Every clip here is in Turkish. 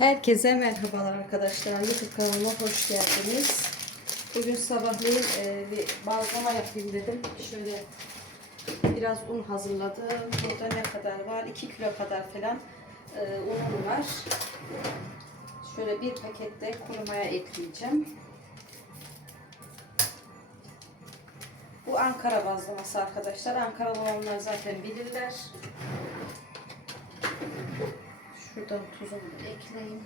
Herkese merhabalar arkadaşlar. YouTube kanalıma hoş geldiniz. Bugün sabahleyin e, bir bazlama yapayım dedim. Şöyle biraz un hazırladım. Burada ne kadar var? 2 kilo kadar falan e, unum var. Şöyle bir pakette kurumaya ekleyeceğim. Bu Ankara bazlaması arkadaşlar. Ankaralı olanlar zaten bilirler. Şuradan tuzumu da ekleyeyim.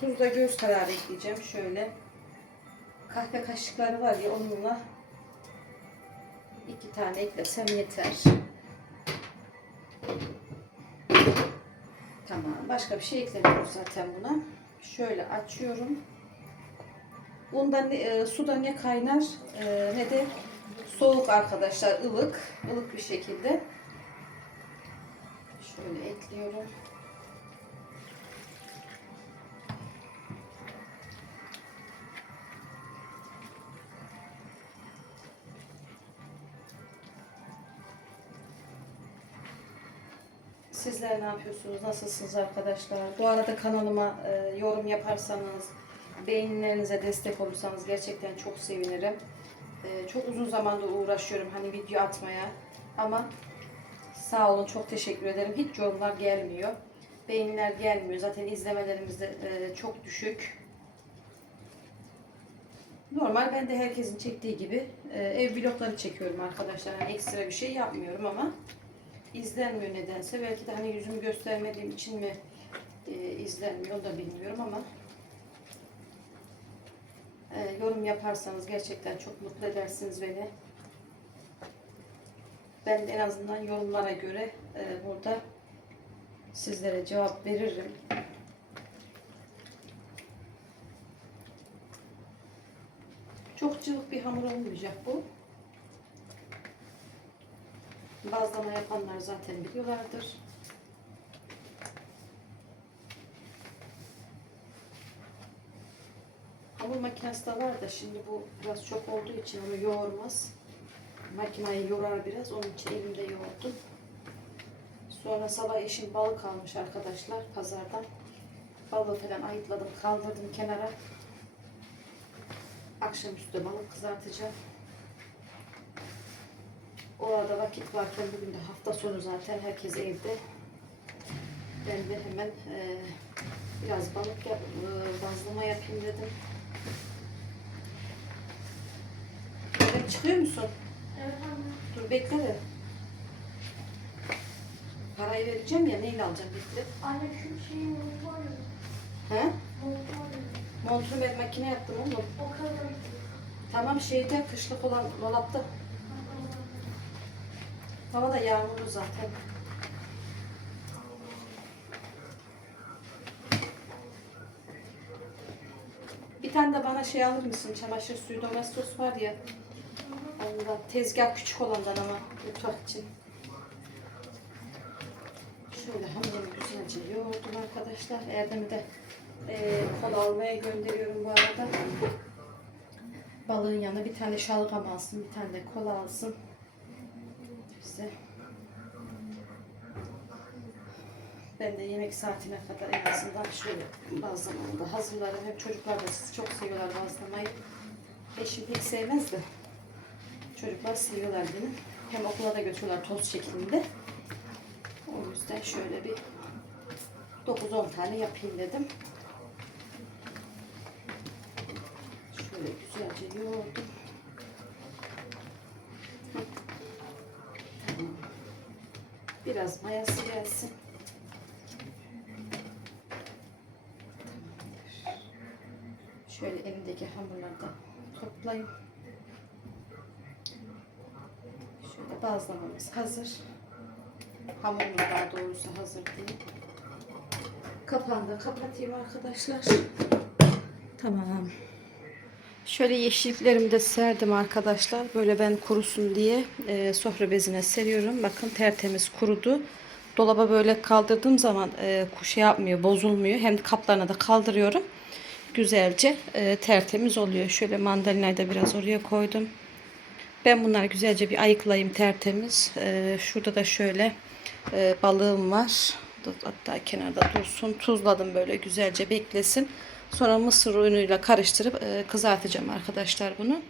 Tuz göz kararı ekleyeceğim. Şöyle kahve kaşıkları var ya onunla iki tane eklesem yeter. Tamam. Başka bir şey eklemiyoruz zaten buna. Şöyle açıyorum. Bundan e, suda ne kaynar e, ne de soğuk arkadaşlar ılık ılık bir şekilde şöyle ekliyorum. Sizler ne yapıyorsunuz? Nasılsınız arkadaşlar? Bu arada kanalıma e, yorum yaparsanız, beğenilerinize destek olursanız gerçekten çok sevinirim. E, çok uzun zamandır uğraşıyorum hani video atmaya. Ama sağ olun çok teşekkür ederim. Hiç yorumlar gelmiyor. Beğeniler gelmiyor. Zaten izlemelerimiz de e, çok düşük. Normal ben de herkesin çektiği gibi e, ev vlogları çekiyorum arkadaşlar. Yani ekstra bir şey yapmıyorum ama izlenmiyor nedense. Belki de hani yüzümü göstermediğim için mi e, izlenmiyor da bilmiyorum ama e, yorum yaparsanız gerçekten çok mutlu edersiniz beni. Ben en azından yorumlara göre e, burada sizlere cevap veririm. Çok cıvık bir hamur olmayacak bu. Bazlama yapanlar zaten biliyorlardır. Hamur makinesi de var da şimdi bu biraz çok olduğu için onu yoğurmaz. Makineyi yorar biraz. Onun için elimde yoğurdum. Sonra sabah eşim balık almış arkadaşlar pazardan. Balığı falan ayıtladım, kaldırdım kenara. Akşamüstü balık kızartacağım. O arada vakit varken bugün de hafta sonu zaten herkes evde. Ben de hemen e, biraz balık yap, e, bazlama yapayım dedim. Dedim çıkıyor musun? Evet anne. Dur bekle de. Parayı vereceğim ya neyle alacağım bekle. Anne şu şeyi unut var ya. He? Montunu ben makine yaptım oğlum. O kadar. Tamam şeyde kışlık olan dolapta. Hava da yağmurlu zaten. Bir tane de bana şey alır mısın? Çamaşır suyu domestos var ya. Onda tezgah küçük olandan ama mutfak için. Şöyle hamurunu güzelce yoğurdum arkadaşlar. Erdem'i de eee kola almaya gönderiyorum bu arada. Balığın yanına bir tane şalgam alsın, bir tane de kola alsın. Bize. Ben de yemek saatine kadar en azından şöyle bazlamayı da hazırlarım. Hep çocuklar da çok seviyorlar bazlamayı. Eşim pek sevmez de. Çocuklar seviyorlar beni. Hem okula da götürüyorlar toz şeklinde. O yüzden şöyle bir 9-10 tane yapayım dedim. Şöyle güzelce yoğurdum. Biraz mayası gelsin. Şöyle elimdeki hamurları da toplayayım. Şöyle bazlamamız hazır. Hamurumuz daha doğrusu hazır değil. Kapağını da kapatayım arkadaşlar. Tamam. Şöyle yeşilliklerimi de serdim arkadaşlar. Böyle ben kurusun diye e, sofra bezine seriyorum. Bakın tertemiz kurudu. Dolaba böyle kaldırdığım zaman e, şey yapmıyor, bozulmuyor. Hem kaplarına da kaldırıyorum. Güzelce e, tertemiz oluyor. Şöyle mandalinayı da biraz oraya koydum. Ben bunları güzelce bir ayıklayayım tertemiz. E, şurada da şöyle e, balığım var. Hatta kenarda dursun. Tuzladım böyle güzelce beklesin. Sonra mısır unuyla karıştırıp e, kızartacağım arkadaşlar bunu.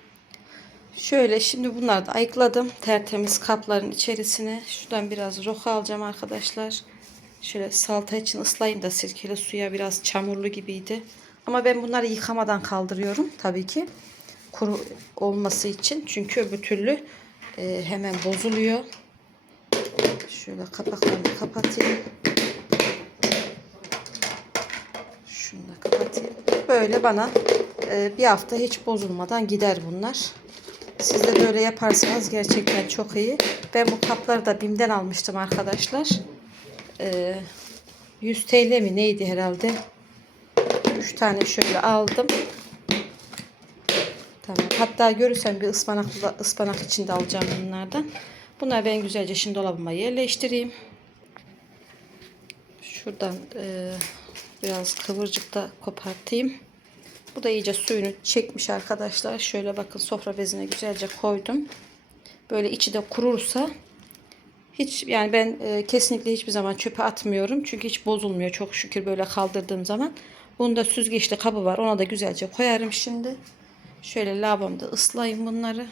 Şöyle şimdi bunları da ayıkladım. Tertemiz kapların içerisine. Şuradan biraz roka alacağım arkadaşlar. Şöyle salata için ıslayayım da sirkeli suya biraz çamurlu gibiydi. Ama ben bunları yıkamadan kaldırıyorum tabii ki. Kuru olması için. Çünkü öbür türlü e, hemen bozuluyor. Şöyle kapaklarını kapatayım. Şunu da kapatayım. Böyle bana e, bir hafta hiç bozulmadan gider bunlar. Siz de böyle yaparsanız gerçekten çok iyi. Ben bu kapları da BİM'den almıştım arkadaşlar. E, 100 TL mi neydi herhalde? 3 tane şöyle aldım. Tamam. Hatta görürsem bir ıspanaklı ıspanak içinde alacağım bunlardan. Bunları ben güzelce şimdi dolabıma yerleştireyim. Şuradan e, biraz kıvırcık da kopartayım. Bu da iyice suyunu çekmiş arkadaşlar. Şöyle bakın sofra bezine güzelce koydum. Böyle içi de kurursa hiç yani ben e, kesinlikle hiçbir zaman çöpe atmıyorum. Çünkü hiç bozulmuyor çok şükür böyle kaldırdığım zaman. Bunda süzgeçli kabı var. Ona da güzelce koyarım şimdi. Şöyle lavabomda ıslayayım bunları.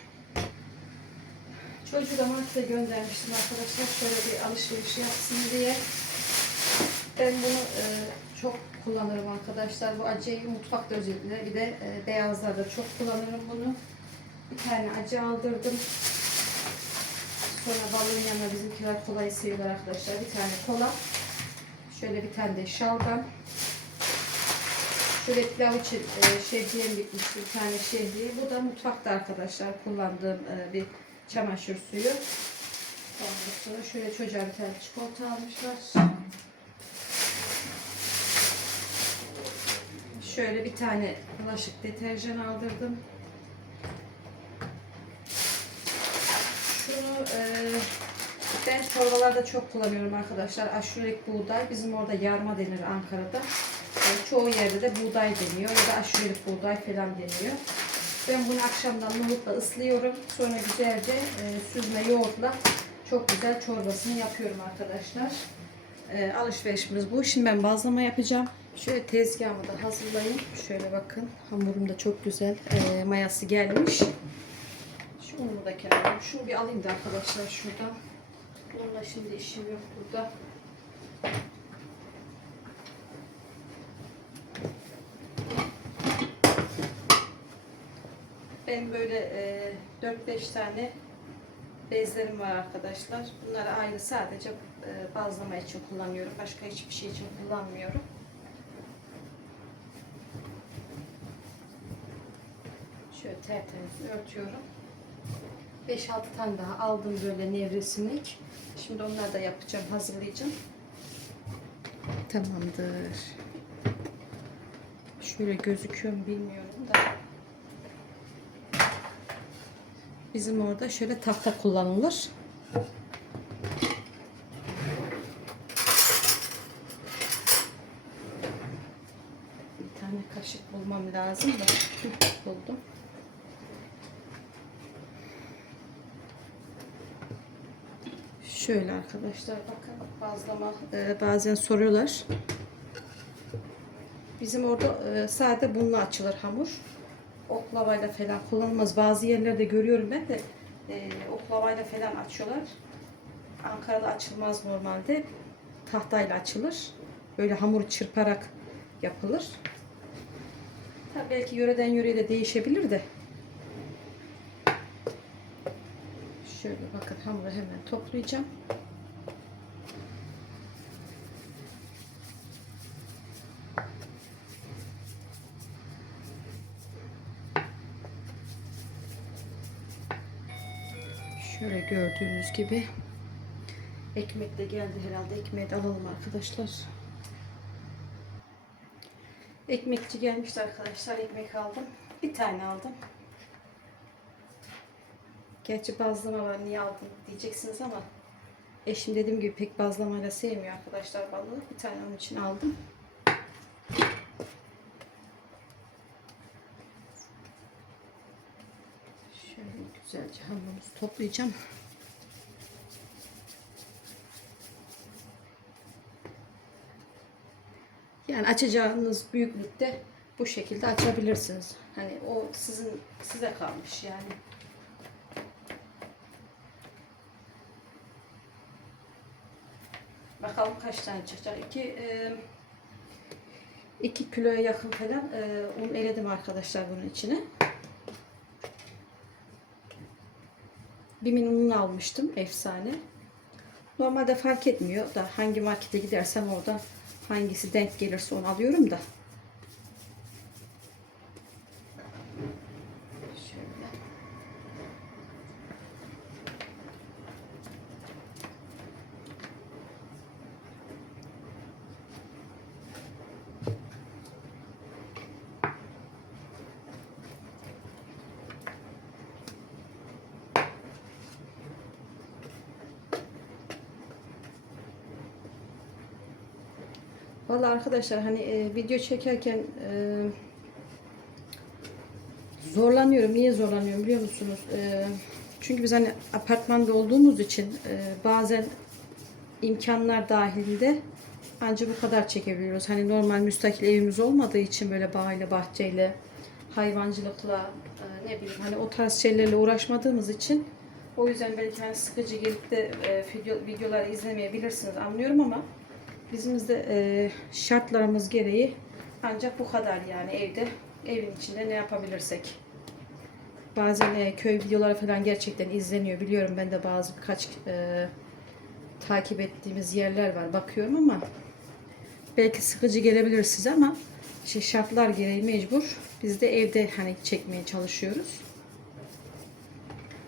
Çocuğu da markete göndermiştim arkadaşlar. Şöyle bir alışveriş yapsın diye. Ben bunu e, çok kullanırım arkadaşlar. Bu acıyı mutfakta özellikle. Bir de e, beyazlarda çok kullanırım bunu. Bir tane acı aldırdım. Sonra balığın yanına bizimkiler kolayı seviyorlar arkadaşlar. Bir tane kola. Şöyle bir tane de şalgam. Şöyle pilav için e, şehriyem bitmişti. Bir tane şehriye. Bu da mutfakta arkadaşlar kullandığım e, bir çamaşır suyu. Sonra şöyle çocuğa bir tane çikolata almışlar. Şöyle bir tane bulaşık deterjan aldırdım. Şunu e, ben çorbalarda çok kullanıyorum arkadaşlar. Aşurelik buğday. Bizim orada yarma denir Ankara'da. E, çoğu yerde de buğday deniyor ya da aşurelik buğday falan deniyor. Ben bunu akşamdan nohutla ıslıyorum. Sonra güzelce e, süzme yoğurtla çok güzel çorbasını yapıyorum arkadaşlar. E, alışverişimiz bu. Şimdi ben bazlama yapacağım. Şöyle tezgahımı da hazırlayayım. Şöyle bakın. Hamurum da çok güzel e, mayası gelmiş. Şu da kenara. Şunu bir alayım da arkadaşlar şuradan. Bununla şimdi işim yok burada. Benim böyle e, 4-5 tane bezlerim var arkadaşlar. Bunları ayrı sadece e, bazlama için kullanıyorum. Başka hiçbir şey için kullanmıyorum. Şöyle tertemiz örtüyorum. 5-6 tane daha aldım böyle nevresimlik. Şimdi onları da yapacağım, hazırlayacağım. Tamamdır. Şöyle gözüküyor mu bilmiyorum da. Bizim orada şöyle tahta kullanılır. Bir tane kaşık bulmam lazım da Şöyle arkadaşlar bakın bazlama e, bazen soruyorlar. Bizim orada e, sade bununla açılır hamur. Oklavayla falan kullanılmaz. Bazı yerlerde görüyorum ben de e, oklavayla falan açıyorlar. Ankara'da açılmaz normalde. Tahtayla açılır. Böyle hamur çırparak yapılır. Tabii belki yöreden yöreye de değişebilir de. Şöyle bakın hamuru hemen toplayacağım. Şöyle gördüğünüz gibi ekmek de geldi herhalde. Ekmeği de alalım arkadaşlar. Ekmekçi gelmişti arkadaşlar. Ekmek aldım. Bir tane aldım. Gerçi bazlama var niye aldın diyeceksiniz ama eşim dediğim gibi pek bazlamayla sevmiyor arkadaşlar balığı. Bir tane onun için aldım. Şöyle güzelce hamurumuzu toplayacağım. Yani açacağınız büyüklükte bu şekilde açabilirsiniz. Hani o sizin size kalmış yani. Bakalım kaç tane çıkacak. 2 2 kiloya yakın falan e, un eledim arkadaşlar bunun içine. Bir ununu almıştım efsane. Normalde fark etmiyor da hangi markete gidersem orada hangisi denk gelirse onu alıyorum da. Şöyle. Vallahi arkadaşlar hani e, video çekerken e, zorlanıyorum. Niye zorlanıyorum biliyor musunuz? E, çünkü biz hani apartmanda olduğumuz için e, bazen imkanlar dahilinde ancak bu kadar çekebiliyoruz. Hani normal müstakil evimiz olmadığı için böyle bağıyla, bahçeyle, hayvancılıkla, e, ne bileyim hani o tarz şeylerle uğraşmadığımız için o yüzden belki hani sıkıcı gelip de e, video, videoları izlemeyebilirsiniz anlıyorum ama Bizim de e, şartlarımız gereği ancak bu kadar yani evde evin içinde ne yapabilirsek. Bazen e, köy videoları falan gerçekten izleniyor biliyorum ben de bazı birkaç e, takip ettiğimiz yerler var bakıyorum ama belki sıkıcı gelebilir size ama şey şartlar gereği mecbur biz de evde hani çekmeye çalışıyoruz.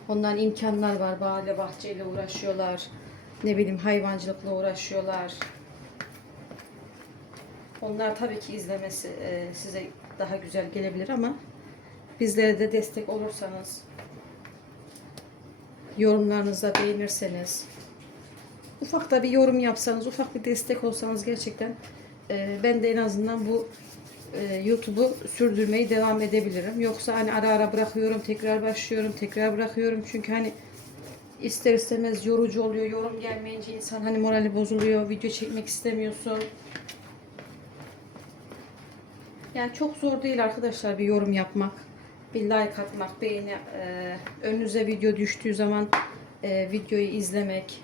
Onların imkanlar var. Bağla bahçeyle uğraşıyorlar. Ne bileyim hayvancılıkla uğraşıyorlar. Onlar tabii ki izlemesi e, size daha güzel gelebilir ama bizlere de destek olursanız yorumlarınızda beğenirseniz ufak da bir yorum yapsanız ufak bir destek olsanız gerçekten e, ben de en azından bu e, YouTube'u sürdürmeyi devam edebilirim. Yoksa hani ara ara bırakıyorum, tekrar başlıyorum, tekrar bırakıyorum. Çünkü hani ister istemez yorucu oluyor. Yorum gelmeyince insan hani morali bozuluyor. Video çekmek istemiyorsun. Yani çok zor değil arkadaşlar bir yorum yapmak. Bir like atmak, beğeni, e, önünüze video düştüğü zaman e, videoyu izlemek.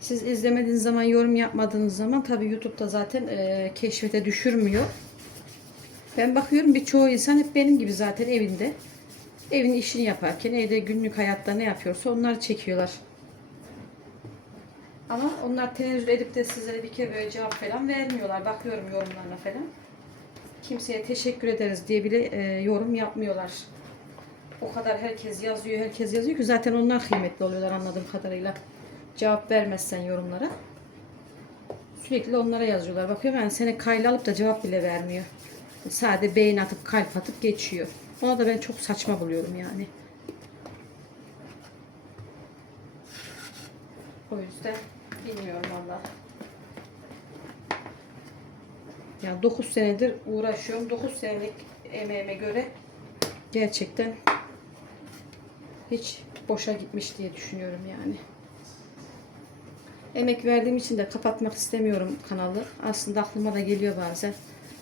Siz izlemediğiniz zaman, yorum yapmadığınız zaman tabii YouTube'da zaten e, keşfete düşürmüyor. Ben bakıyorum birçoğu insan hep benim gibi zaten evinde. Evin işini yaparken, evde günlük hayatta ne yapıyorsa onları çekiyorlar. Ama onlar tenezzül edip de size bir kere böyle cevap falan vermiyorlar. Bakıyorum yorumlarına falan. Kimseye teşekkür ederiz diye bile e, yorum yapmıyorlar. O kadar herkes yazıyor, herkes yazıyor ki zaten onlar kıymetli oluyorlar anladığım kadarıyla. Cevap vermezsen yorumlara. Sürekli onlara yazıyorlar. Bakıyorum yani seni kayla alıp da cevap bile vermiyor. Sade beğen atıp kalp atıp geçiyor. Ona da ben çok saçma buluyorum yani. O yüzden bilmiyorum valla. Yani 9 senedir uğraşıyorum. 9 senelik emeğime göre gerçekten hiç boşa gitmiş diye düşünüyorum yani. Emek verdiğim için de kapatmak istemiyorum kanalı. Aslında aklıma da geliyor bazen.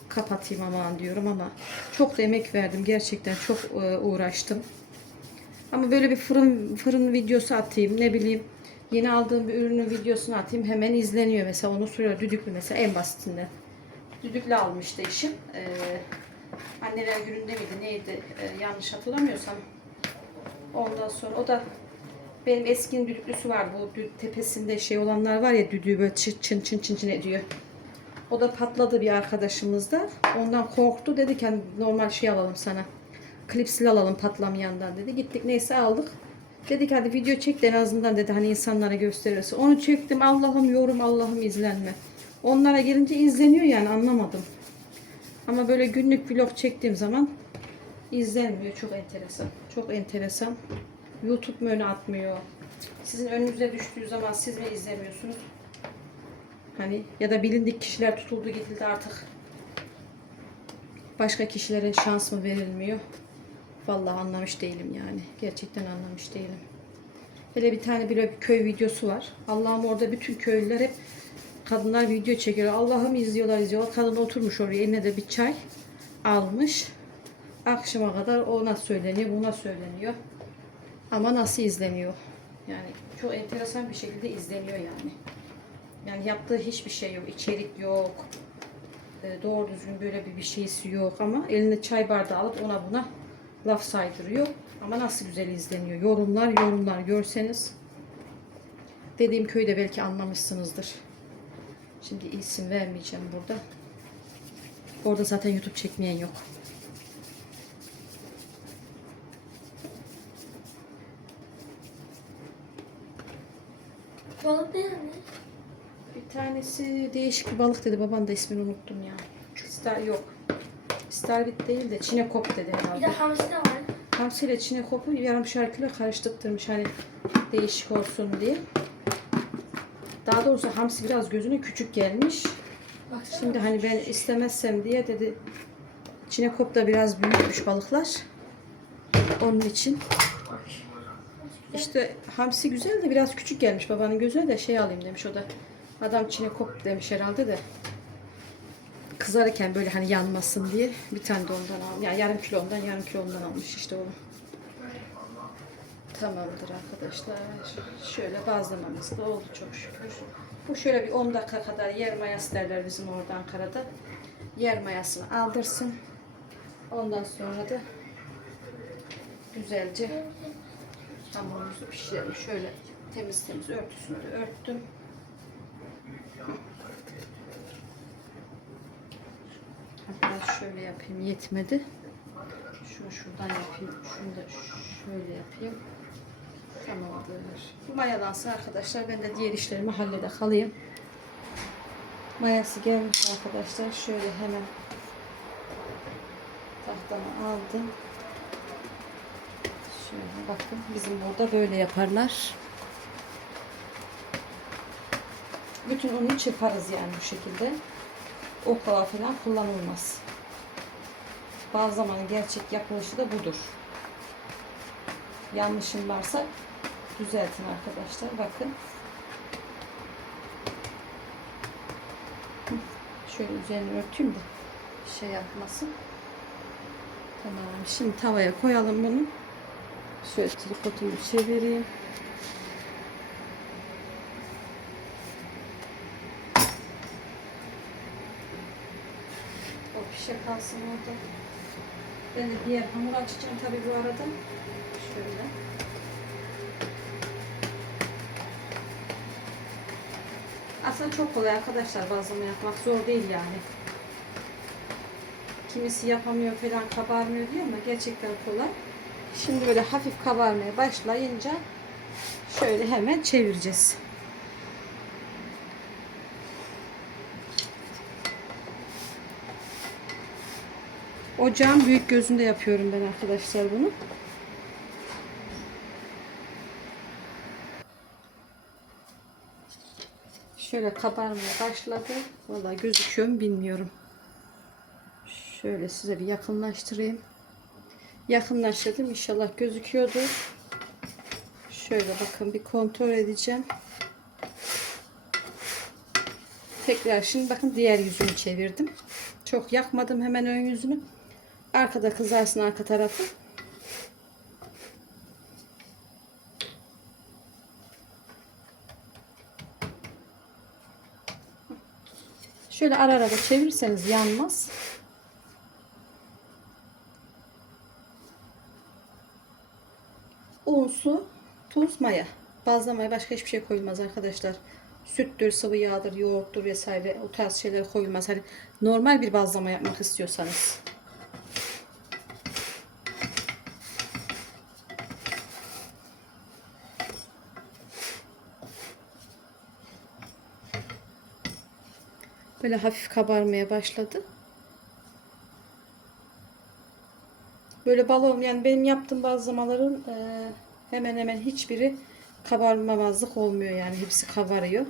Kapatayım aman diyorum ama çok da emek verdim. Gerçekten çok e, uğraştım. Ama böyle bir fırın fırın videosu atayım ne bileyim yeni aldığım bir ürünün videosunu atayım hemen izleniyor mesela onu soruyor düdüklü mesela en basitinden düdüklü almıştı eşim. Ee, anneler gününde miydi neydi? Ee, yanlış hatırlamıyorsam. Ondan sonra o da benim eskinin düdüklüsü var bu tepesinde şey olanlar var ya düdüğü böyle çın çın çın çın çın ediyor. O da patladı bir arkadaşımızda. Ondan korktu. Dedi ki hani normal şey alalım sana. Klipsli alalım patlamayandan. Dedi. Gittik neyse aldık. Dedik hadi video çek de en azından dedi hani insanlara gösterirse. Onu çektim. Allah'ım yorum Allah'ım izlenme. Onlara gelince izleniyor yani anlamadım. Ama böyle günlük vlog çektiğim zaman izlenmiyor. Çok enteresan. Çok enteresan. YouTube mu öne atmıyor? Sizin önünüze düştüğü zaman siz mi izlemiyorsunuz? Hani ya da bilindik kişiler tutuldu gidildi artık. Başka kişilere şans mı verilmiyor? Vallahi anlamış değilim yani. Gerçekten anlamış değilim. Hele bir tane böyle bir köy videosu var. Allah'ım orada bütün köylüler hep kadınlar video çekiyor. Allah'ım izliyorlar izliyorlar. Kadın oturmuş oraya eline de bir çay almış. Akşama kadar ona söyleniyor, buna söyleniyor. Ama nasıl izleniyor? Yani çok enteresan bir şekilde izleniyor yani. Yani yaptığı hiçbir şey yok. içerik yok. E, doğru düzgün böyle bir bir şeysi yok ama eline çay bardağı alıp ona buna laf saydırıyor. Ama nasıl güzel izleniyor. Yorumlar yorumlar görseniz. Dediğim köyde belki anlamışsınızdır. Şimdi isim vermeyeceğim burada. Orada zaten YouTube çekmeyen yok. Balık ne yani? Bir tanesi değişik bir balık dedi. Baban da ismini unuttum ya. Star yok. Starbit değil de çinekop dedi Bir de herhalde. hamsi de var. Hamsi ile çinekopu yarım şarkıyla karıştırtırmış hani değişik olsun diye. Daha doğrusu hamsi biraz gözüne küçük gelmiş. Baksana. Şimdi hani ben istemezsem diye dedi. Çinekop da biraz büyükmüş balıklar. Onun için. İşte hamsi güzel de biraz küçük gelmiş babanın gözüne de şey alayım demiş o da. Adam çinekop demiş herhalde de. Kızarırken böyle hani yanmasın diye bir tane de ondan al. Yani yarım kilo ondan yarım kilo ondan almış işte onu. Tamamdır arkadaşlar. Şöyle bazlamamız da oldu çok şükür. Bu şöyle bir 10 dakika kadar yer mayası derler bizim orada Ankara'da. Yer mayasını aldırsın. Ondan sonra da güzelce hamurumuzu pişirelim. Şöyle temiz temiz örtüsünü de örttüm. Biraz şöyle yapayım yetmedi. Şunu şuradan yapayım. Şunu da şöyle yapayım. Tamamdır. Mayalansa arkadaşlar ben de diğer işlerimi hallede kalayım. Mayası gelmiş arkadaşlar. Şöyle hemen tahtamı aldım. Şöyle bakın bizim burada böyle yaparlar. Bütün unu çırparız yani bu şekilde. Oklava falan kullanılmaz. Bazı zaman gerçek yapılışı da budur. Yanlışım varsa düzeltin arkadaşlar. Bakın. Şöyle üzerini örteyim de şey yapmasın. Tamam. Şimdi tavaya koyalım bunu. Şöyle tripodumu çevireyim. O pişe kalsın orada. Ben de diğer hamur açacağım tabii bu arada. Şöyle. Aslında çok kolay arkadaşlar bazlama yapmak zor değil yani. Kimisi yapamıyor falan kabarmıyor diyor ama gerçekten kolay. Şimdi böyle hafif kabarmaya başlayınca şöyle hemen çevireceğiz. Ocağın büyük gözünde yapıyorum ben arkadaşlar bunu. Şöyle kabarmaya başladı. Vallahi gözüküyor mu bilmiyorum. Şöyle size bir yakınlaştırayım. Yakınlaştırdım. İnşallah gözüküyordur. Şöyle bakın bir kontrol edeceğim. Tekrar şimdi bakın diğer yüzünü çevirdim. Çok yakmadım hemen ön yüzünü. Arkada kızarsın arka tarafı. Şöyle ara ara çevirirseniz yanmaz. Un, su, tuz, maya. Bazlamaya başka hiçbir şey koyulmaz arkadaşlar. Süttür, sıvı yağdır, yoğurttur vesaire o tarz şeyler koyulmaz. Hani normal bir bazlama yapmak istiyorsanız. Böyle hafif kabarmaya başladı. Böyle balon yani benim yaptığım bazlamaların e, hemen hemen hiçbiri kabarmamazlık olmuyor yani hepsi kabarıyor.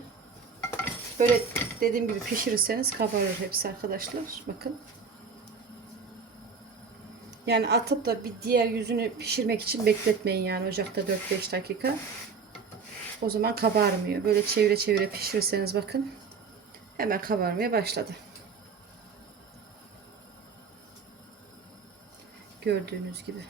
Böyle dediğim gibi pişirirseniz kabarır hepsi arkadaşlar. Bakın. Yani atıp da bir diğer yüzünü pişirmek için bekletmeyin yani ocakta 4-5 dakika. O zaman kabarmıyor. Böyle çevire çevire pişirirseniz bakın Hemen kabarmaya başladı. Gördüğünüz gibi.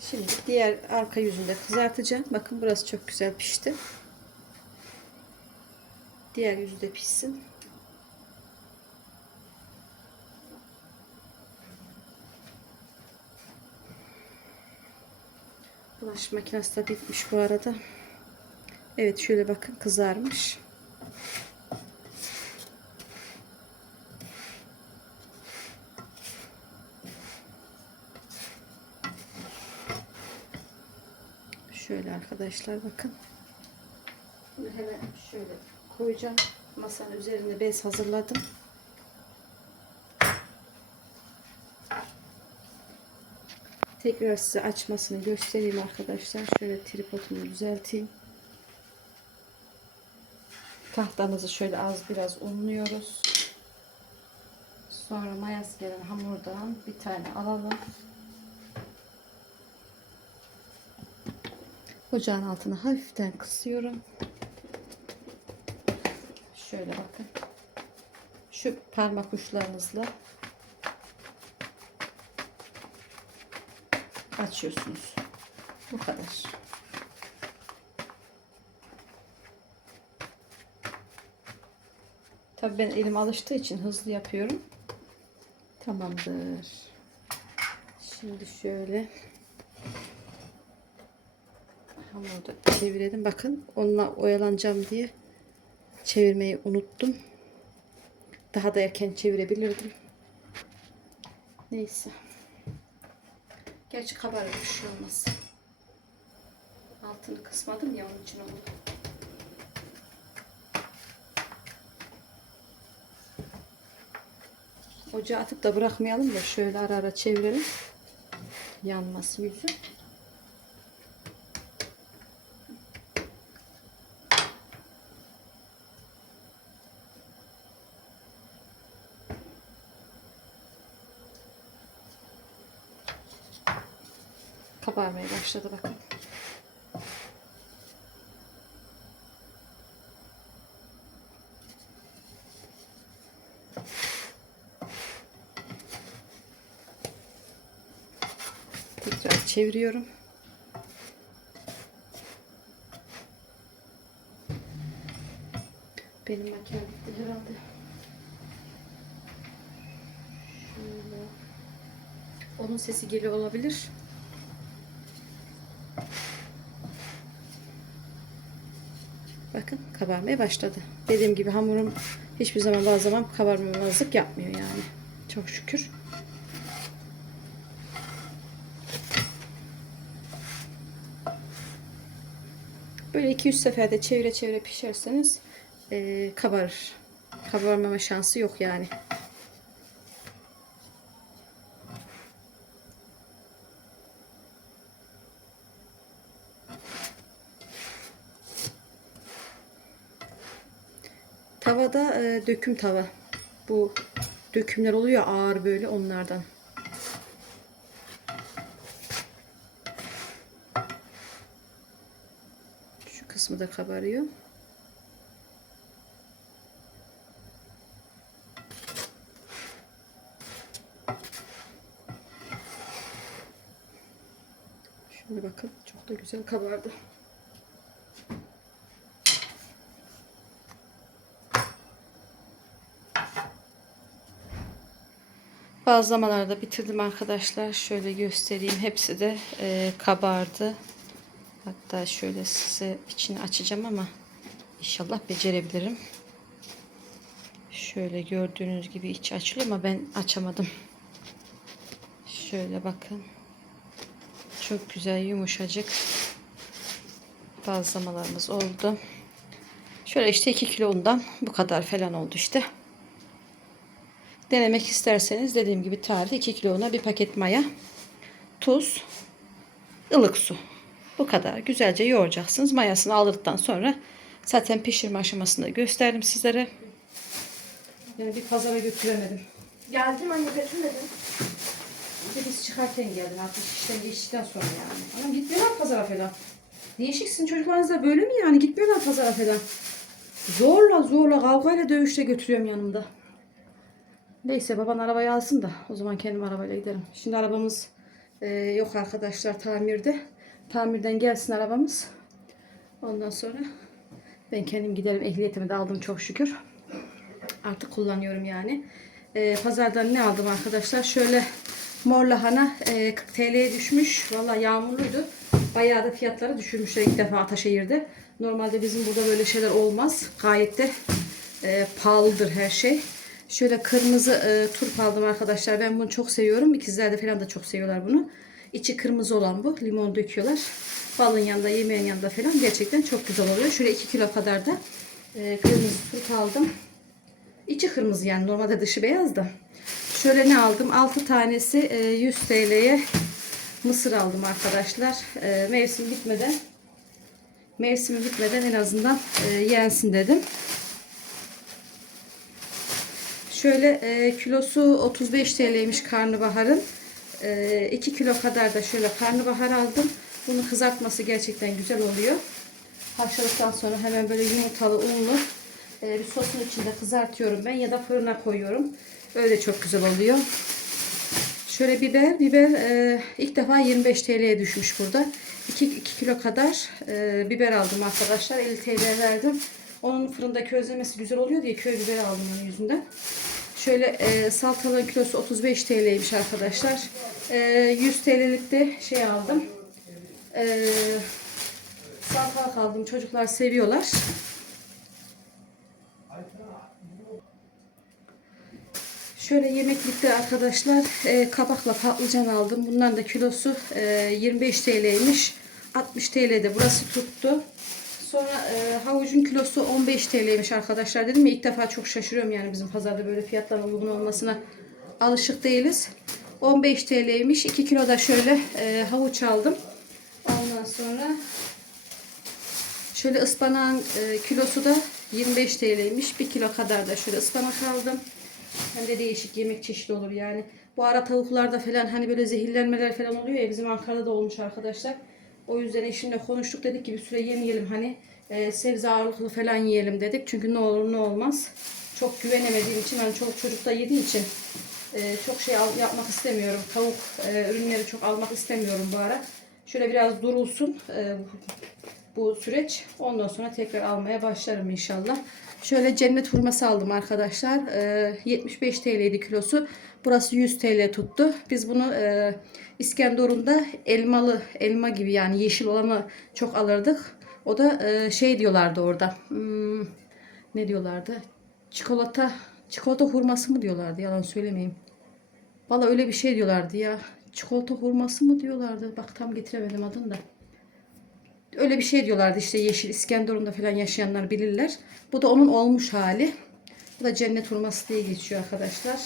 Şimdi diğer arka yüzünde kızartacağım. Bakın burası çok güzel pişti. Diğer yüzü de pişsin. Bulaşık makinesi de bitmiş bu arada. Evet şöyle bakın kızarmış. Şöyle arkadaşlar bakın. Bunu hemen şöyle koyacağım. Masanın üzerine bez hazırladım. Tekrar size açmasını göstereyim arkadaşlar. Şöyle tripodumu düzelteyim. Tahtamızı şöyle az biraz unluyoruz. Sonra mayası gelen hamurdan bir tane alalım. Ocağın altına hafiften kısıyorum. Şöyle bakın. Şu parmak uçlarınızla açıyorsunuz. Bu kadar. Tabii ben elim alıştığı için hızlı yapıyorum. Tamamdır. Şimdi şöyle hamuru da çevirelim. Bakın onunla oyalanacağım diye çevirmeyi unuttum. Daha da erken çevirebilirdim. Neyse. Gerçi kabarır bir şey olmaz. Altını kısmadım ya onun için oldu. Ocağı atıp da bırakmayalım da şöyle ara ara çevirelim. Yanması yüzü. Kabarmaya başladı bakın. Tekrar çeviriyorum. Benim makine bitti herhalde. Şöyle. Onun sesi geliyor olabilir. Bakın kabarmaya başladı. Dediğim gibi hamurum hiçbir zaman bazı zaman kabarmamazlık yapmıyor yani. Çok şükür. Böyle 2-3 seferde çevire çevire pişirseniz eee kabarır. Kabarmama şansı yok yani. Tavada e, döküm tava. Bu dökümler oluyor ağır böyle onlardan. Şu kısmı da kabarıyor. Şöyle bakın çok da güzel kabardı. Bazlamaları da bitirdim arkadaşlar. Şöyle göstereyim. Hepsi de e, kabardı. Hatta şöyle size içini açacağım ama inşallah becerebilirim. Şöyle gördüğünüz gibi iç açılıyor ama ben açamadım. Şöyle bakın. Çok güzel yumuşacık bazlamalarımız oldu. Şöyle işte 2 kilo undan bu kadar falan oldu işte. Denemek isterseniz dediğim gibi tarifte 2 kilona bir paket maya, tuz, ılık su. Bu kadar. Güzelce yoğuracaksınız. Mayasını aldıktan sonra zaten pişirme aşamasında gösterdim sizlere. Yani bir pazara götüremedim. Geldim anne götürmedim. Bir de biz çıkarken geldin artık işten geçtikten sonra yani. Anam gitmiyorlar pazara falan. Değişiksin çocuklarınız da böyle mi yani? Gitmiyorlar pazara falan. Zorla zorla kavgayla dövüşle götürüyorum yanımda. Neyse baban arabayı alsın da o zaman kendim arabayla giderim. Şimdi arabamız e, yok arkadaşlar tamirde. Tamirden gelsin arabamız. Ondan sonra ben kendim giderim. Ehliyetimi de aldım çok şükür. Artık kullanıyorum yani. E, pazardan ne aldım arkadaşlar? Şöyle mor lahana e, 40 TL'ye düşmüş. Valla yağmurluydu. Bayağı da fiyatları düşürmüşler ilk defa Ataşehir'de. Normalde bizim burada böyle şeyler olmaz. Gayet de e, pahalıdır her şey. Şöyle kırmızı e, turp aldım arkadaşlar. Ben bunu çok seviyorum. İkizler de falan da çok seviyorlar bunu. İçi kırmızı olan bu. Limon döküyorlar. Balın yanında, yemeğin yanında falan gerçekten çok güzel oluyor. Şöyle 2 kilo kadar da e, kırmızı turp aldım. İçi kırmızı yani normalde dışı beyaz da. Şöyle ne aldım? 6 tanesi e, 100 TL'ye mısır aldım arkadaşlar. E, mevsim bitmeden mevsimi bitmeden en azından e, yensin dedim. Şöyle e, kilosu 35 TL'ymiş karnabaharın. E, 2 kilo kadar da şöyle karnabahar aldım. Bunu kızartması gerçekten güzel oluyor. Haşladıktan sonra hemen böyle yumurtalı unlu e, bir sosun içinde kızartıyorum ben ya da fırına koyuyorum. Öyle çok güzel oluyor. Şöyle biber, biber e, ilk defa 25 TL'ye düşmüş burada. 2, 2 kilo kadar e, biber aldım arkadaşlar. 50 TL verdim. Onun fırında közlemesi güzel oluyor diye köy biberi aldım onun yüzünden. Şöyle e, salatalığın kilosu 35 TL'ymiş arkadaşlar. E, 100 TL'lik de şey aldım. E, salatalık aldım. Çocuklar seviyorlar. Şöyle yemeklikte arkadaşlar e, kabakla patlıcan aldım. Bundan da kilosu e, 25 TL'ymiş. 60 TL'de burası tuttu. Sonra e, havucun kilosu 15 TL'ymiş arkadaşlar. Dedim ya ilk defa çok şaşırıyorum yani bizim pazarda böyle fiyatların uygun olmasına alışık değiliz. 15 TL'ymiş. 2 kilo da şöyle e, havuç aldım. Ondan sonra şöyle ıspanağın e, kilosu da 25 TL'ymiş. 1 kilo kadar da şöyle ıspanak aldım. Hem de değişik yemek çeşidi olur yani. Bu ara tavuklarda falan hani böyle zehirlenmeler falan oluyor ya bizim Ankara'da da olmuş arkadaşlar. O yüzden eşimle konuştuk dedik ki bir süre yemeyelim hani e, sebze ağırlıklı falan yiyelim dedik. Çünkü ne olur ne olmaz. Çok güvenemediğim için hani çok çocuk da yediği için e, çok şey al, yapmak istemiyorum. Tavuk e, ürünleri çok almak istemiyorum bu ara. Şöyle biraz durulsun e, bu süreç. Ondan sonra tekrar almaya başlarım inşallah. Şöyle cennet hurması aldım arkadaşlar. Ee, 75 TL'ydi kilosu. Burası 100 TL tuttu. Biz bunu e, İskenderun'da elmalı, elma gibi yani yeşil olanı çok alırdık. O da e, şey diyorlardı orada. Hmm, ne diyorlardı? Çikolata, çikolata hurması mı diyorlardı? Yalan söylemeyeyim. Valla öyle bir şey diyorlardı ya. Çikolata hurması mı diyorlardı? Bak tam getiremedim adını da. Öyle bir şey diyorlardı işte Yeşil İskenderun'da falan yaşayanlar bilirler. Bu da onun olmuş hali. Bu da cennet hurması diye geçiyor arkadaşlar.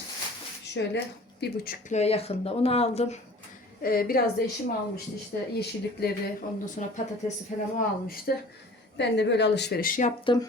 Şöyle bir buçuk kiloya yakında onu aldım. Ee, biraz da eşim almıştı işte yeşillikleri ondan sonra patatesi falan o almıştı. Ben de böyle alışveriş yaptım.